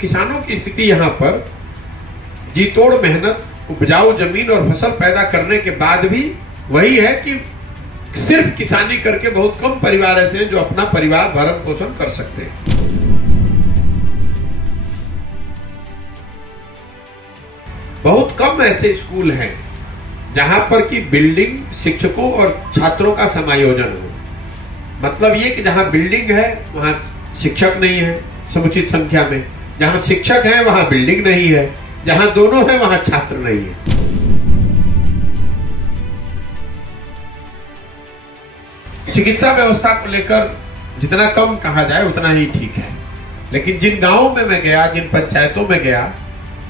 किसानों की स्थिति यहाँ पर जी तोड़ मेहनत, उपजाऊ जमीन और फसल पैदा करने के बाद भी वही है कि सिर्फ किसानी करके बहुत कम परिवार ऐसे हैं जो अपना परिवार भरण पोषण कर सकते हैं। बहुत कम ऐसे स्कूल हैं जहां पर कि बिल्डिंग, शिक्षकों और छात्रों का समायोजन हो। मतलब ये कि जहां बिल्डिंग है वहां शिक्षक नहीं है समुचित संख्या में, जहां शिक्षक है वहां बिल्डिंग नहीं है, जहां दोनों है वहां छात्र नहीं है। चिकित्सा व्यवस्था को लेकर जितना कम कहा जाए उतना ही ठीक है, लेकिन जिन गांवों में मैं गया, जिन पंचायतों में गया,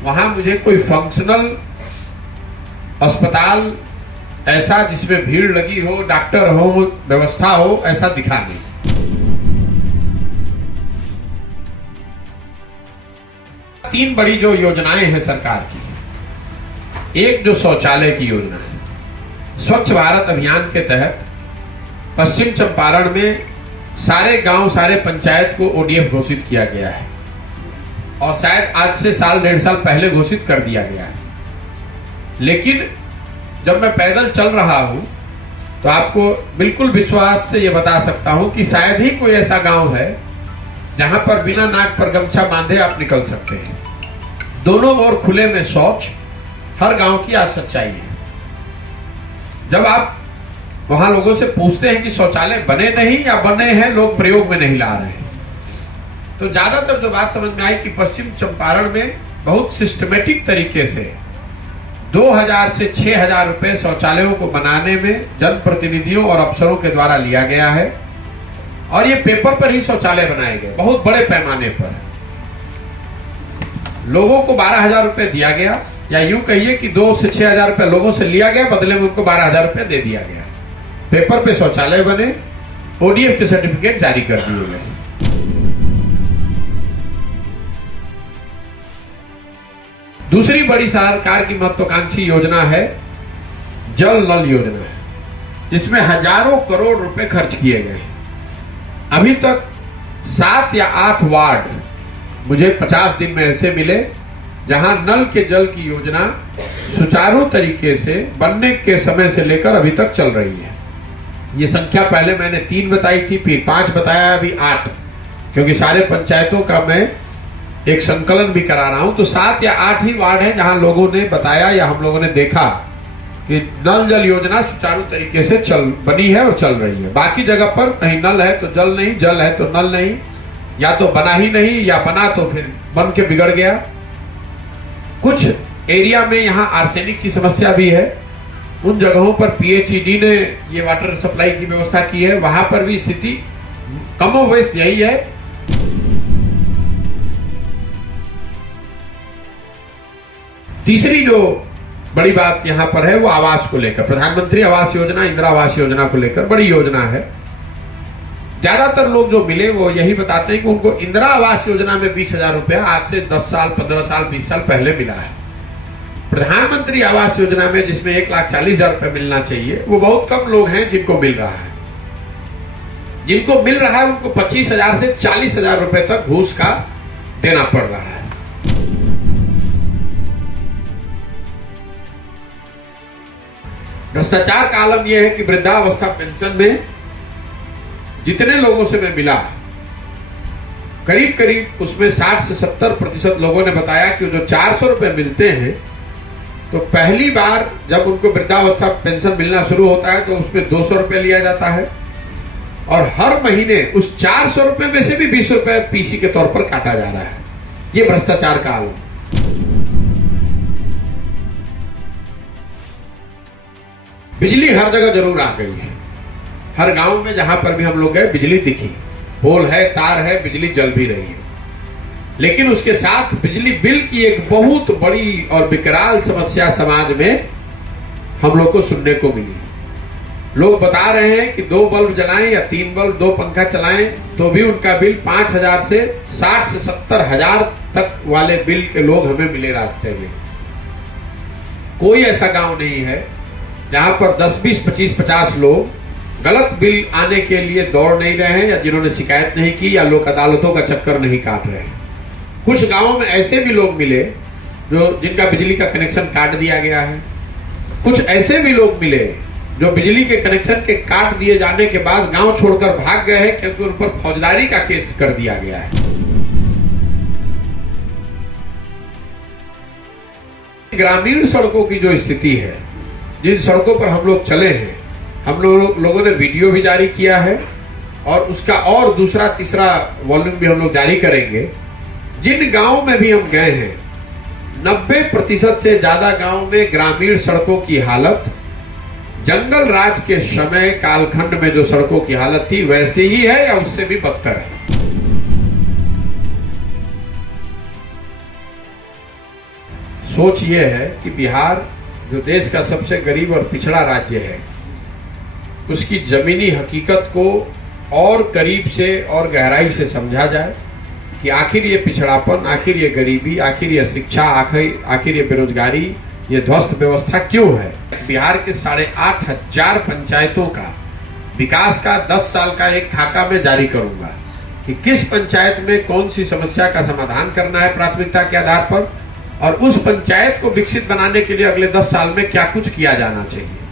वहां मुझे कोई फंक्शनल अस्पताल ऐसा जिसमें भीड़ लगी हो, डॉक्टर हो, व्यवस्था हो, ऐसा दिखा नहीं। तीन बड़ी जो योजनाएं हैं सरकार की, एक जो शौचालय की योजना है, स्वच्छ भारत अभियान के तहत पश्चिम चंपारण में सारे गांव, सारे पंचायत को ओडीएफ घोषित किया गया है और शायद आज से साल डेढ़ साल पहले घोषित कर दिया गया है। लेकिन जब मैं पैदल चल रहा हूं तो आपको बिल्कुल विश्वास से यह बता सकता हूं कि शायद ही कोई ऐसा गांव है जहां पर बिना नाक पर गमछा बांधे आप निकल सकते हैं। दोनों ओर खुले में शौच हर गांव की आज सच्चाई है। जब आप वहां लोगों से पूछते हैं कि शौचालय बने नहीं या बने हैं, लोग प्रयोग में नहीं ला रहे हैं, तो ज्यादातर जो बात समझ में आई कि पश्चिम चंपारण में बहुत सिस्टमेटिक तरीके से 2000 से 6000 रुपए शौचालयों को बनाने में जनप्रतिनिधियों और अफसरों के द्वारा लिया गया है और ये पेपर पर ही शौचालय बनाए गए। बहुत बड़े पैमाने पर लोगों को 12000 रुपए दिया गया, या यूं कहिए कि 2 से 6000 रुपए लोगों से लिया गया, बदले में उनको 12000 रुपए दे दिया गया। पेपर पे शौचालय बने, ओडीएफ के सर्टिफिकेट जारी कर दिए गए। दूसरी बड़ी सरकार की महत्वाकांक्षी योजना है जल नल योजना है, जिसमें हजारों करोड़ रुपए खर्च किए गए। अभी तक 7 या 8 वार्ड मुझे 50 दिन में ऐसे मिले जहां नल के जल की योजना सुचारू तरीके से बनने के समय से लेकर अभी तक चल रही है। ये संख्या पहले मैंने 3 बताई थी, फिर 5 बताया, अभी 8, क्योंकि सारे पंचायतों का मैं एक संकलन भी करा रहा हूं। तो 7 या 8 ही वार्ड हैं जहां लोगों ने बताया या हम लोगों ने देखा कि नल जल योजना सुचारू तरीके से बनी है और चल रही है। बाकी जगह पर कहीं नल है तो जल नहीं, जल है तो नल नहीं, या तो बना ही नहीं या बना तो फिर बन के बिगड़ गया। कुछ एरिया में यहाँ आर्सेनिक की समस्या भी है, उन जगहों पर पीएचईडी ने ये वाटर सप्लाई की व्यवस्था की है, वहां पर भी स्थिति कमोवेश यही है। तीसरी जो बड़ी बात यहां पर है वो आवास को लेकर, प्रधानमंत्री आवास योजना, इंदिरा आवास योजना को लेकर बड़ी योजना है। ज्यादातर लोग जो मिले वो यही बताते हैं कि उनको इंदिरा आवास योजना में 20,000 रुपया आज से 10 साल, 15 साल, 20 साल पहले मिला है। प्रधानमंत्री आवास योजना में जिसमें 1,40,000 रुपए मिलना चाहिए, वो बहुत कम लोग हैं जिनको मिल रहा है। जिनको मिल रहा है उनको 25,000 से 40,000 रुपए तक घूस का देना पड़ रहा है। भ्रष्टाचार का आलम यह है कि वृद्धावस्था पेंशन में जितने लोगों से मैं मिला, करीब करीब उसमें 60 से 70% लोगों ने बताया कि जो 400 रुपए मिलते हैं, तो पहली बार जब उनको वृद्धावस्था पेंशन मिलना शुरू होता है तो उसमें 200 रुपए लिया जाता है और हर महीने उस 400 रुपए में से भी 20 रुपए पीसी के तौर पर काटा जा रहा है। ये भ्रष्टाचार का आलम। बिजली हर जगह जरूर आ गई है, हर गांव में जहां पर भी हम लोग गए बिजली दिखी, पोल है, तार है, बिजली जल भी रही है। लेकिन उसके साथ बिजली बिल की एक बहुत बड़ी और विकराल समस्या समाज में हम लोग को सुनने को मिली। लोग बता रहे हैं कि 2 बल्ब जलाएं या 3 बल्ब, 2 पंखा चलाएं तो भी उनका बिल 5,000 से 60 से 70,000 तक वाले बिल के लोग हमें मिले रास्ते में। कोई ऐसा गांव नहीं है जहां पर 10, 20, 25, 50 लोग गलत बिल आने के लिए दौड़ नहीं रहे हैं, या जिन्होंने शिकायत नहीं की, या लोक अदालतों का चक्कर नहीं काट रहे हैं। कुछ गांवों में ऐसे भी लोग मिले जो जिनका बिजली का कनेक्शन काट दिया गया है। कुछ ऐसे भी लोग मिले जो बिजली के कनेक्शन के काट दिए जाने के बाद गांव छोड़कर भाग गए हैं क्योंकि उन पर फौजदारी का केस कर दिया गया है। ग्रामीण सड़कों की जो स्थिति है, जिन सड़कों पर हम लोग चले हैं, हम लोगों ने वीडियो भी जारी किया है और उसका और दूसरा तीसरा वॉल्यूम भी हम लोग जारी करेंगे। जिन गांवों में भी हम गए हैं, 90% से ज्यादा गांव में ग्रामीण सड़कों की हालत जंगल राज के समय कालखंड में जो सड़कों की हालत थी वैसे ही है या उससे भी बदतर है। सोच ये है कि बिहार जो देश का सबसे गरीब और पिछड़ा राज्य है, उसकी जमीनी हकीकत को और करीब से और गहराई से समझा जाए कि आखिर ये पिछड़ापन, आखिर ये गरीबी, आखिर ये शिक्षा, आखिर ये बेरोजगारी, ये ध्वस्त व्यवस्था क्यों है। बिहार के 8,500 पंचायतों का विकास का 10 साल का एक खाका मैं जारी करूंगा कि किस पंचायत में कौन सी समस्या का समाधान करना है प्राथमिकता के आधार पर, और उस पंचायत को विकसित बनाने के लिए अगले 10 साल में क्या कुछ किया जाना चाहिए।